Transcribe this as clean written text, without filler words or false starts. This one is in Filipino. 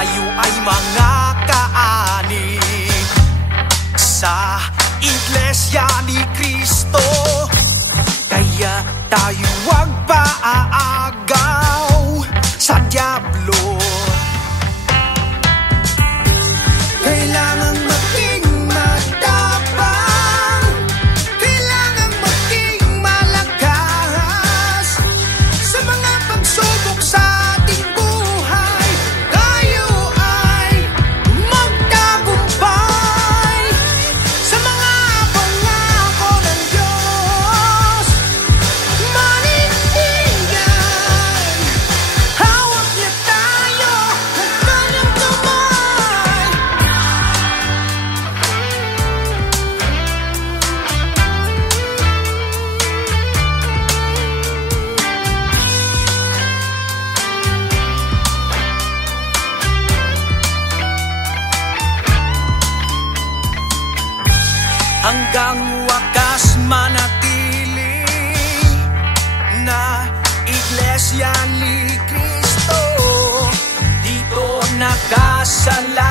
tayo ay mga kaani sa Iglesia ni Cristo. Kaya tayo wag paaagaw sa diablo. Kailangan maging matapang, kailangan maging malakas sa mga pagsubok sa ating buhay. Tayo ay magtagumpay sa mga pangako ng Diyos. Manindigan, hawak niya tayo ng kanyang kamay. Hanggang wakas manatili na Iglesia ni Cristo. Dito nakasalalay